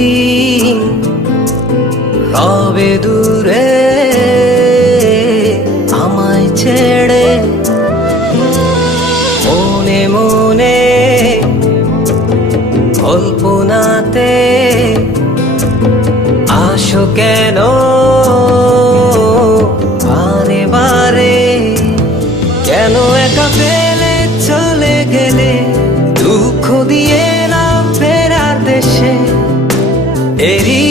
কতদিন রবে দূরে আমায় ছেড়ে, মনে মনে কল্পনাতে আসো কেন বারে বারে, কেন একা ফেলে চলে গেলে দুঃখ দিয়ে না ফেরার দেশে। এরই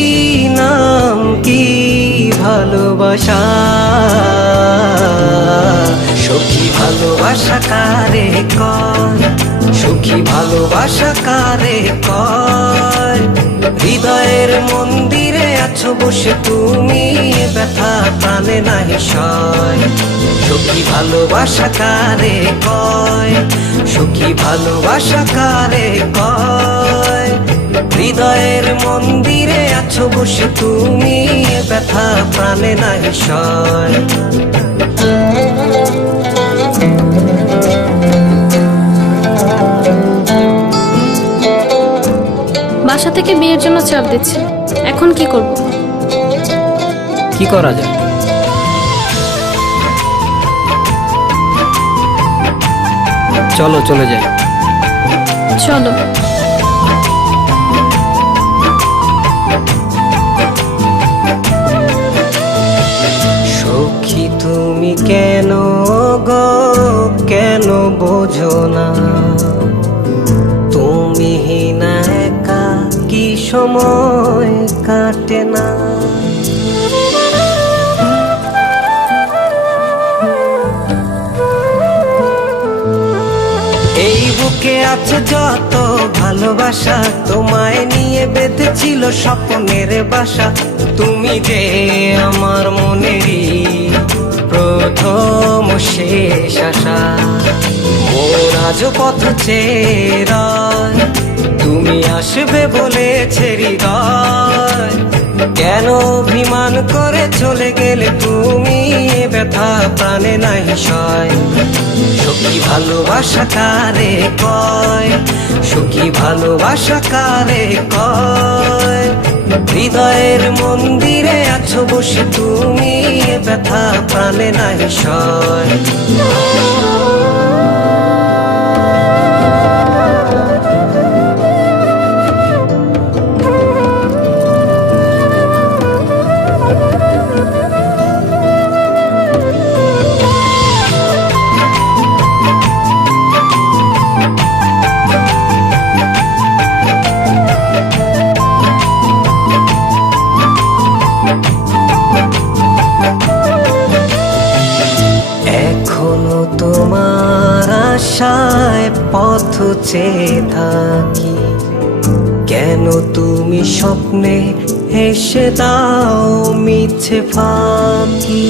নাম কি ভালোবাসা, সখী ভালোবাসা কারে কয়, সখী ভালোবাসা কারে কয়। হৃদয়ের মন্দিরে আছো বসে তুমি, ব্যথা প্রাণে নাহি সয়। সখী ভালোবাসা কারে কয়, সখী ভালোবাসা কারে কয়। হৃদয়ের মন্দিরে আছো বসে তুমি, ব্যথা প্রাণে নাহি সয়। বাসা থেকে বিয়ের জন্য চাপ দিচ্ছে, এখন কি করব? কি করা যায়? চলো চলে যাই। চলো। সখী তুমি কেন গো, কেন বোঝো না? তুমি না একা কি সময় কাটে না? এই বুকে আছে যত ভালোবাসা, তোমায় নিয়ে বেঁধেছিল স্বপ্নের বাসা। তুমি যে আমার মনেরই প্রথম শেষ আশা। মোর আজ পথ চেয়ে, তুমি আসবে বলেছে হৃদয়। কেন অভিমান করে চলে গেলে তুমি, ব্যথা প্রাণে নাহি সয়। সখী ভালোবাসা কারে কয়, সখী ভালোবাসা কারে কয়। হৃদয়ের মন্দিরে আছো বসে তুমি, ব্যথা প্রাণে নাহি সয়। এখনো তোমার আশায় পথ চেয়ে থাকি, কেন তুমি স্বপ্নে হেসে দাও মিছে ফাঁকি।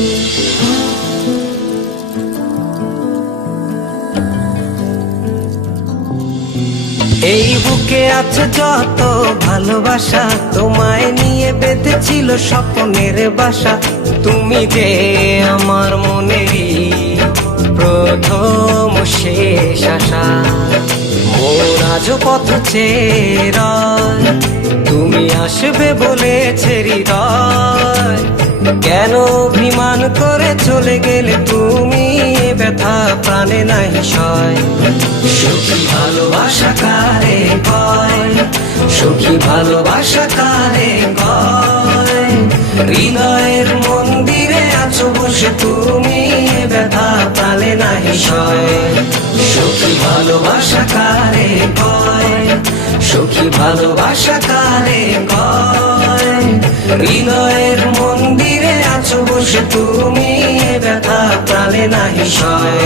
এই বুকে আছে যত ভালোবাসা, তোমায় নিয়ে বেঁধেছিল স্বপ্নের বাসা। তুমি যে আমার মনেরই প্রথম শেষ আশা। মোর আজ পথ চেয়ে, তুমি আসবে বলেছে হৃদয়। কেন অভিমান করে চলে গেলে তুমি, ব্যথা প্রাণে নাহি সয়। সখী ভালোবাসা কারে কয়, সখী ভালোবাসা কারে কয়। হৃদয়ের মন্দিরে আছো বসে তুমি, ব্যথা প্রাণে নাহি সয়। সখী ভালোবাসা কারে কয়, সখী ভালোবাসা কারে কয়। হৃদয়ের মন্দিরে আছো বসে তুমি, ব্যথা প্রাণে নাহি সয়।